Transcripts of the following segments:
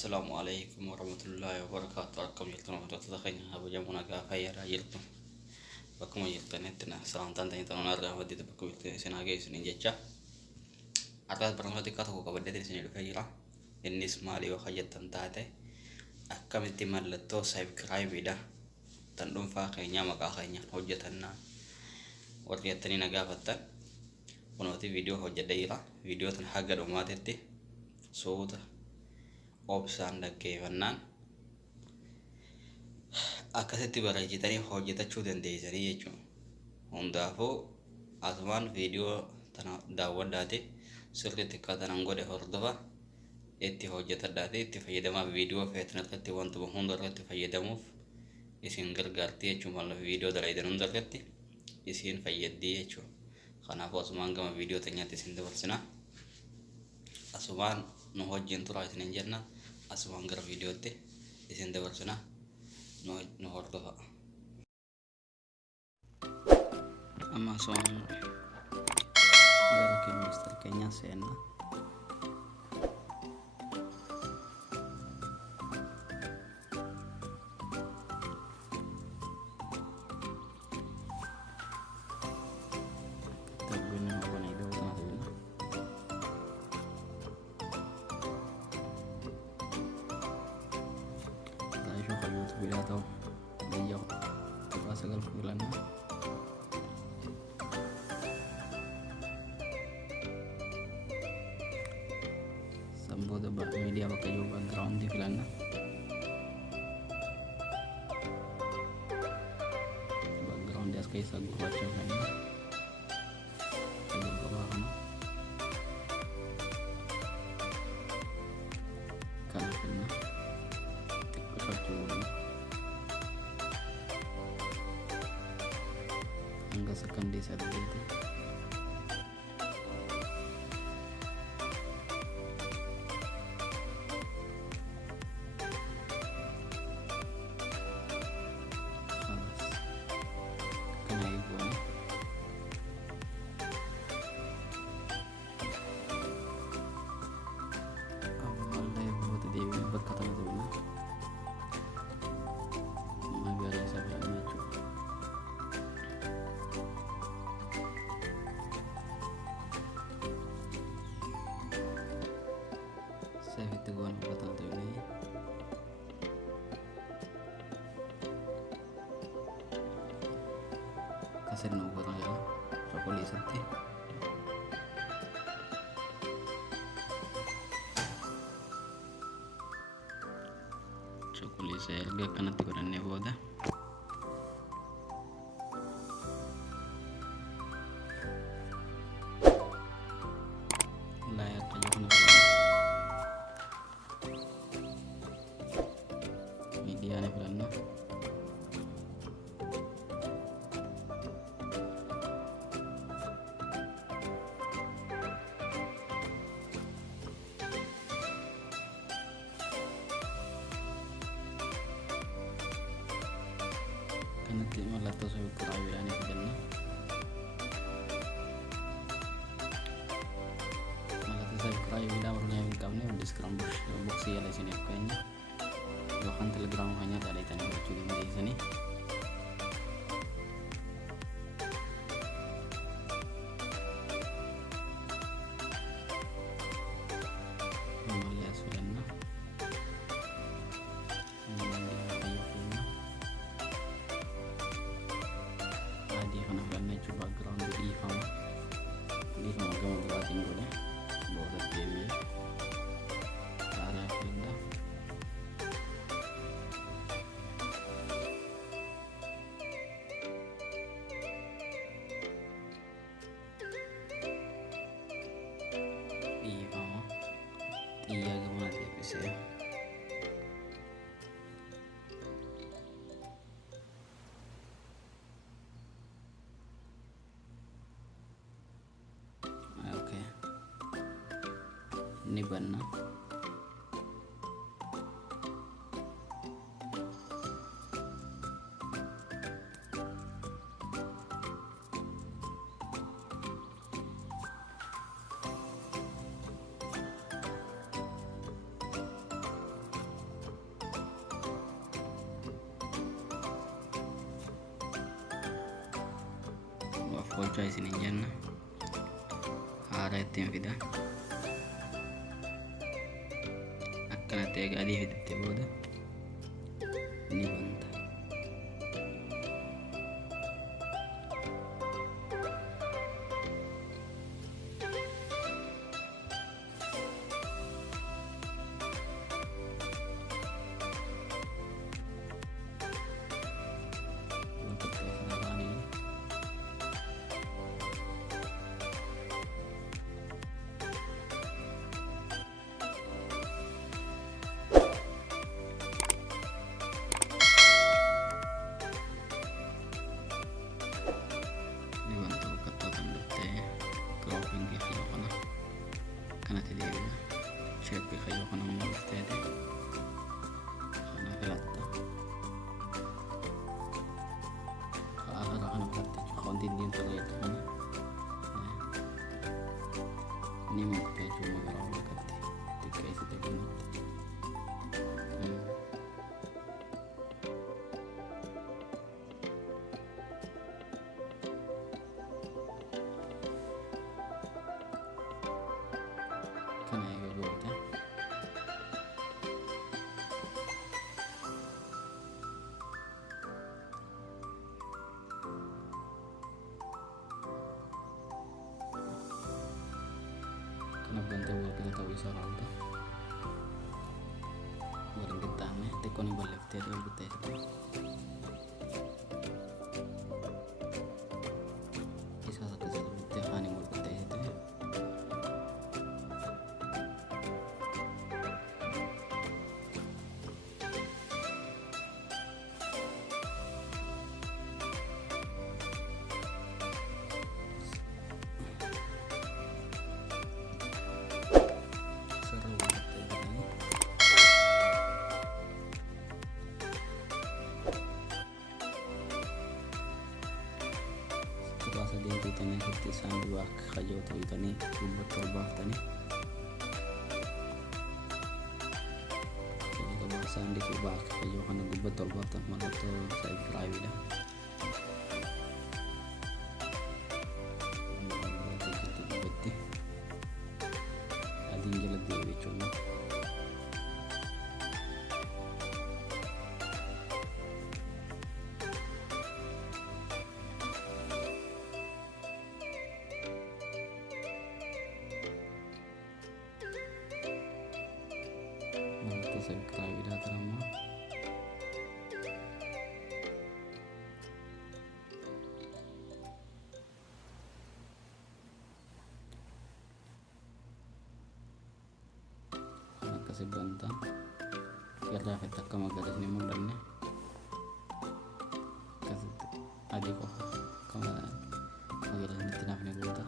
السلام عليكم ورحمة الله وبركاته. أركم يلتنا وتتخين هذا جمعنا كافية راجلتم بكم يلتنا نتنا سلام تانتين تنا نرجع ودي تبكم يلتنا سنا جاي سنين جتة أكاد برنامج كاتو كبدة دي سنين الفجرة الناس مالي وخجت تنتاته أكمل تمال لتو سبسكرايب ده تندم فاقينيا مكاخينيا حجتنا ورجعتني نجافتة ونوتي فيديو حجة دايرة فيديو تنحقق وماتتي صوت obsaan dhaggeeffannaan akkasitti bareechitanii hojjetachuu dandeessanii jechuudha. Hundaafuu asumaan viidiyoo tana daawwadhaate sirriitti akkaataan godhe hordofa itti hojjetadhaate itti fayyadamaa viidiyoo feetan irratti wantuma hunda irratti fayyadamuuf isin gargaarti jechuudha. Mala viidiyoo dalaidan hunda irratti isin fayyaddi jechuudha. Kanaafuu asumaan gama viidiyoo teenyaatti isin dabarsina. Asumaan nu wajjin turaa isinin jenna. Asumaan gara viidiyootti isin dabarsina nu hordofa. Amma asumaan gara keemister keenyaa seenna. Video atau video coba segala bulannya sambo da media pakai juga background di filana background dia kayak sagu baca kan ini bawah kan filana hingga second di saat itu kena ibu nih awal dari buat dia berkata itu itu gua buat tante ini kasih nomor ya cokoli santi cokoli saya gak kena tikurannya boda layar aja kena media nih filmnya karena tim malah tuh saya kerawilan nih filmnya malah tuh saya kerawilan orangnya income-nya udah sekarang box ya di sini kayaknya bahkan telegram hanya dari tadi bercuri di sini melihat filmnya di mana filmnya coba ground di ifam di mana kamu buat tinggalnya buat TV cara filmnya iya gimana sih bisa ya oke ini benar folchaa isiniin jenna. Haala ittiin fida. Akkanatti egaa adii fidatte booda ni banta. Kanatti deebi'a. Cheeppii kayyoo kana mul'atteeti. Kana filatta. Haala kana filatte wanti indiin tolleetu kana ni mukte jechuudha gara walakatti xiqqeessite gumatti. Kana egaa goote kana banta kita ta'uu isaa raawwata. Warri qixxaanne xiqqoo ni balleeftee ta'uu qixxeessite. Isaas akkasii bittee afaanii wal qixxeessite. Bahasa dia tanya kita sanduak kajo tu itani betul bahtani. Jadi bahasa di kubah kajo kan betul bahtan mana tu saya fly dah. Betul. Adi jalan dia cuma. Saya ketahui dah terama. Anak kasih bantah. Kira kita kamu garis ni mudah ni. Kasih adik kok. Kamu garis ni tidak punya gula.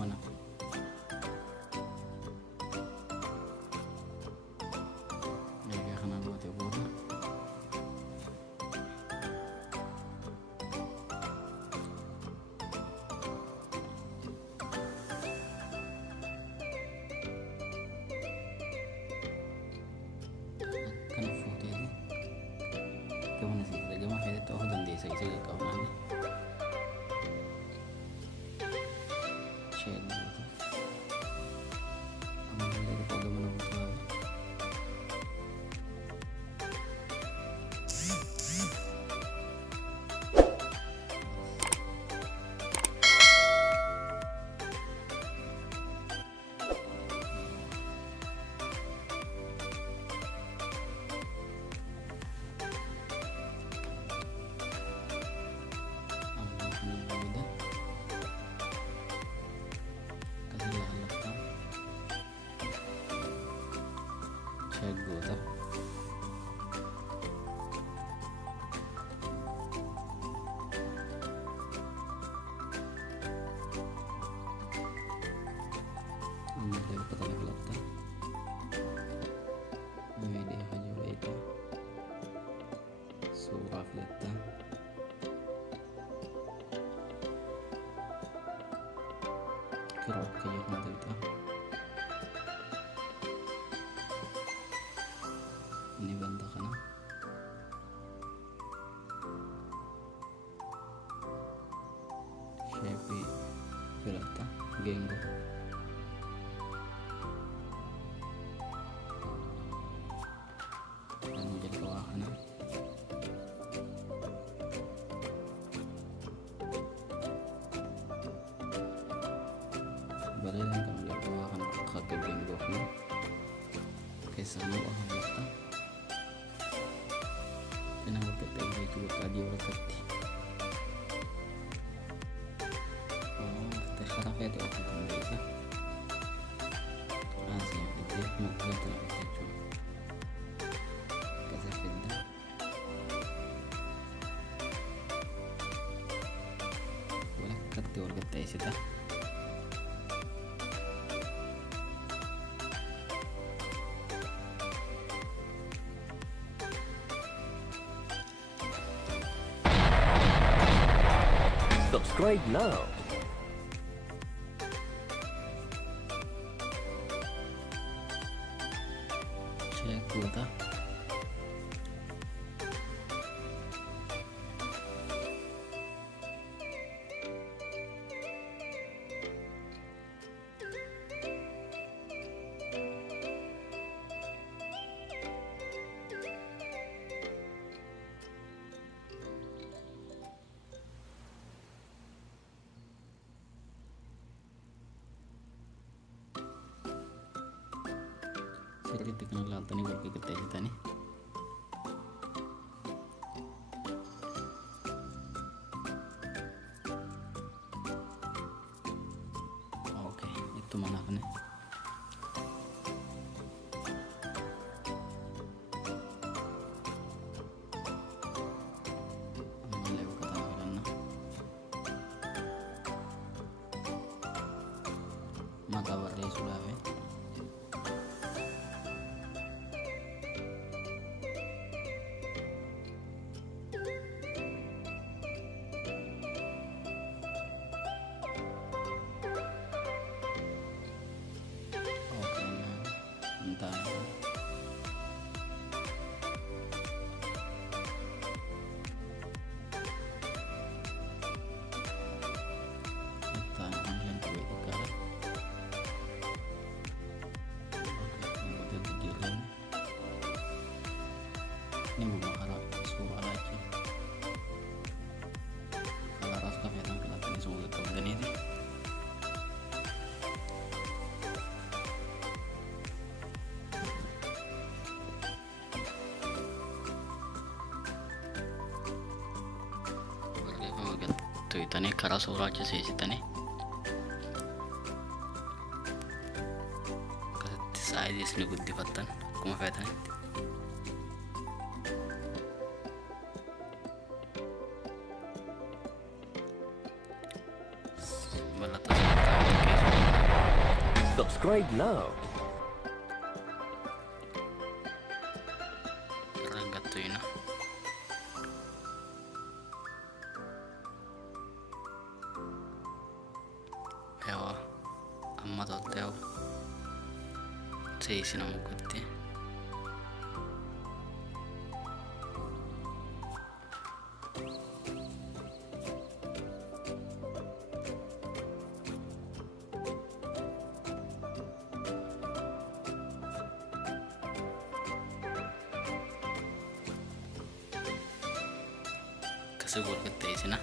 Mana? Ya karena buat ya buat. Karena foto ini, kemana sih? Lagi mah kita tahu dan desa itu kawan ni. Share gitu. Ambil dari foto mana foto. Check gitu. Ambil dari petani pelata. Media hanya itu. Surah pelata. Kira kayak mana itu? Ini bantah kanan. ini kesan mau apa kenapa kita juga tadi udah kerti terserah ya tuh aku bisa asli itu mau kita terlalu cuma kasih pindah boleh kerti udah kerti sih tak Subscribe now. Saya kuota. Kita kenal lantai nih kalau kita cerita nih. Oke, itu mana nih? Maka warna sudah ya. Ini mau harap suara aja kalau rasa kafe tampilan ini semua kemudian ini tuh itane kara suara aja sih itane saya di sini gue dipatan kuma fatan Subscribe now. Ragazzo hewa amma totteo sei sinamo kutti kasugol kutti sina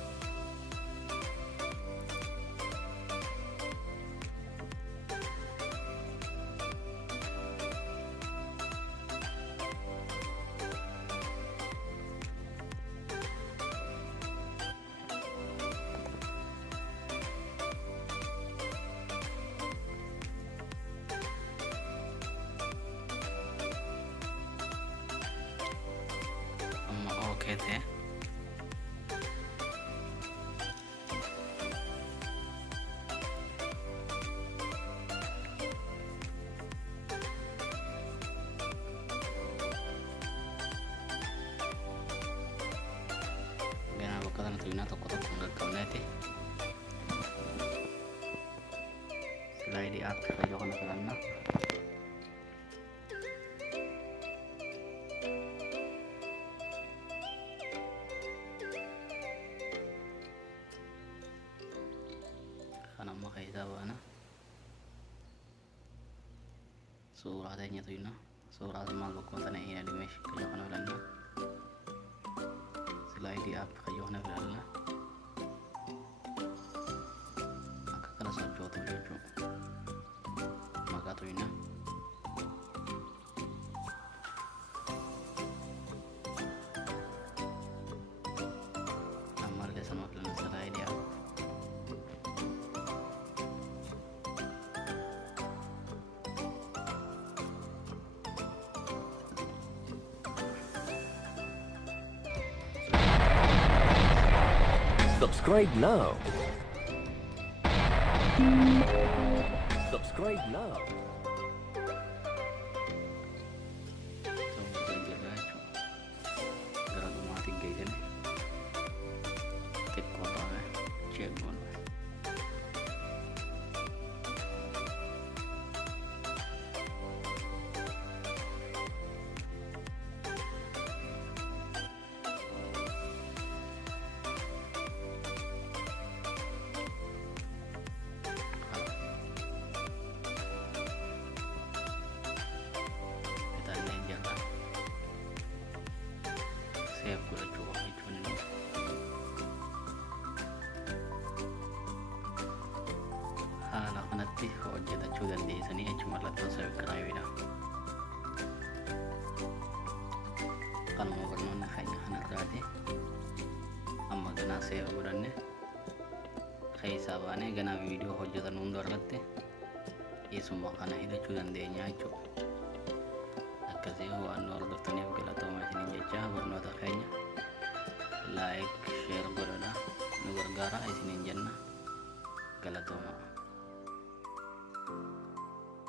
oke deh na toko-toko nggak nanti selain di app kayo ko na kana makaisawa na surah adanya tuh na surah sama buku tanah ini di mesh kayo ko na selain di app kayo na filalla maka kana sa joto jojo maka to ina Subscribe now. Subscribe now. Gara dumating kayo din eh. Tip ko ito eh. Check mo na. Kita na yung dyan lang. Save ko na chuka kay chunin mo. Hala ka nati hojjeta chudan deessanii jechuudha subscribe na. Kanuma barnoonni keenya kanarraati. Amma ganaa save godhanne keessaa baanee ganaa viidiyoo hojjetan hunda irratti isuma kana hidhachuu dandeenya jechuudha. Akkasii waan nu hordoftaniif galatooma isiniin jecha barnoota keenya like share godhadhaa nu gargaara isiniin jenna galatooma.